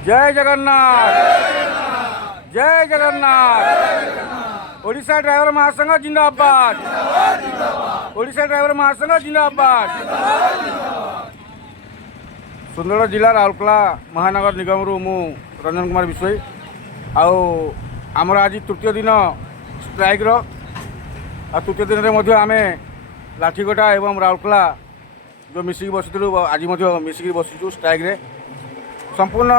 जय जगन्नाथ जय जगन्नाथ ओडिशा ड्राइवर महासंघ जिंदाबाद ओडिशा ड्राइवर महासंघ जिंदाबाद सुंदरगढ़ जिला राउरकेला महानगर निगम रु मु रंजन कुमार विश्वई आमर आज तृतीय दिन स्ट्राइक तृतीय दिन में आम लाठीगटा एवं राउरकेला जो मिसिक बसुलु आज मिसिक बसुचु स्ट्राइक रे संपूर्ण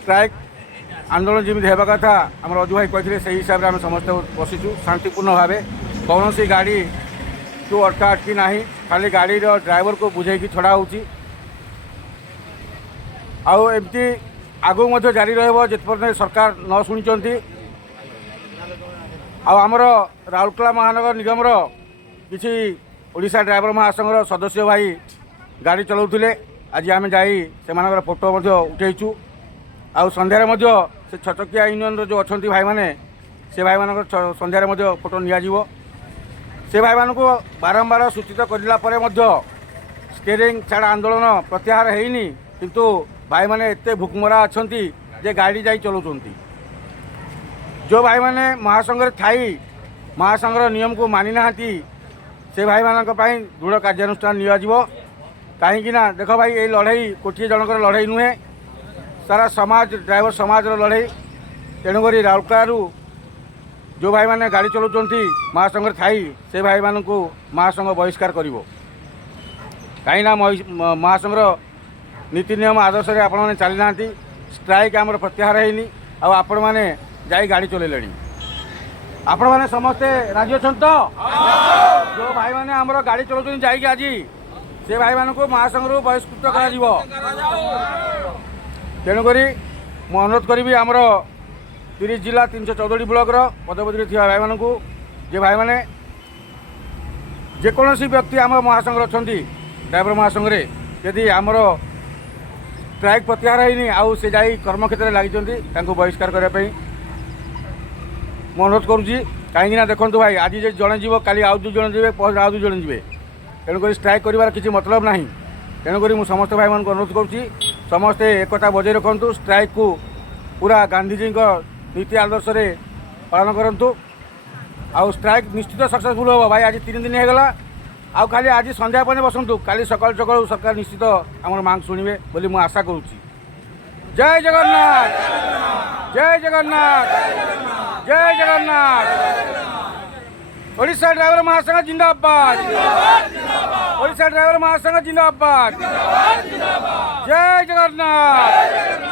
स्ट्राइक आंदोलन जमी होगा कथा आम अजु भाई कहते से हिसाब से आम समस्त बसीचु शांतिपूर्ण भाव कौन सी गाड़ी जो अटका अटकी ना खाली गाड़ी ड्राइवर को बुझे छड़ा होमती आगू जारी रत सरकार न शुणी आमर राउरकेला महानगर निगम किसी ओडिशा ड्राइवर महासंघ सदस्य भाई गाड़ी चलाउथिले आज आम जाई से फोटो उठेचु आ संध्यारे से छटकिया यूनियन जो अच्छा भाई मैंने से भाई मान संध्यारे फोटो नियाजिवो से भाई मान को बारंबार सूचित करला स्टेरिंग छाड़ आंदोलन प्रत्याहार होनी किंतु भाई मैंने एत भुकमरा अच्छा जे गाड़ी जा चलाउछंती जो भाई मैंने महासंघ थाई महासंघ नियम को मानि ना से भाई मान दृढ़ कार्यानुष्ठान नियाजिवो कहीं देख भाई ये लड़ाई कोटी जनकर लड़ाई नुहे सारा समाज ड्राइवर समाज लड़ाई तेणुक राउरकेला जो भाई मैंने गाड़ी चलाउछंती महासंघ थाई से भाई मान को महासंघ बहिष्कार कर कहीं महासंघ नीति नियम आदर्श रे आपण मैंने चली ना स्ट्राइक आमर प्रत्याहार होनी आपण मैंने जाई गाड़ी चलैले आपण मैंने समस्ते राजी अच्छा तो जो भाई मैंने आमर गाड़ी चलाउछंती जाइए आज से भाई मान को महासंघ बहिष्कृत कर तेणुक मु अनुरोध करी आमर 30 जिला 314 ब्लॉक पदपति थी भाई मान को जे भाई मैंने जेकोसी व्यक्ति आम महासंघ अच्छा ड्राइवर महासंघ यदि आमर स्ट्राइक प्रत्याहार होनी आउ से जाई कर्मक्षेत्र लगी बहिष्कार करने मु अनुरोध करुँची कहीं देखो भाई आज जड़े जीव काली आउ दु जन जी पहले आउ दु जन जी तेणुक स्ट्राइक कर किसी मतलब ना तेणुक मुझे समस्त भाई मान अनुरोध करुँची समस्ते एकता बजाय रखु स्ट्राइक को पूरा गांधीजी नीति आदर्श रे पालन करूँ आउ स्ट्राइक निश्चित सक्सेसफुल हम भाई आज 3 दिन होगला आउ खाली आज संध्या पर बसतु काली सकाल सकाल सरकार निश्चित आम मांग शुणे बोली मुझे आशा करुँची जय जगन्नाथ जय जगन्नाथ जय जगन्नाथ ओडिशा ड्राइवर महासंघ जिंदाबाद ओडिशा ड्राइवर महासंघ जिंदाबाद जय जगन्नाथ।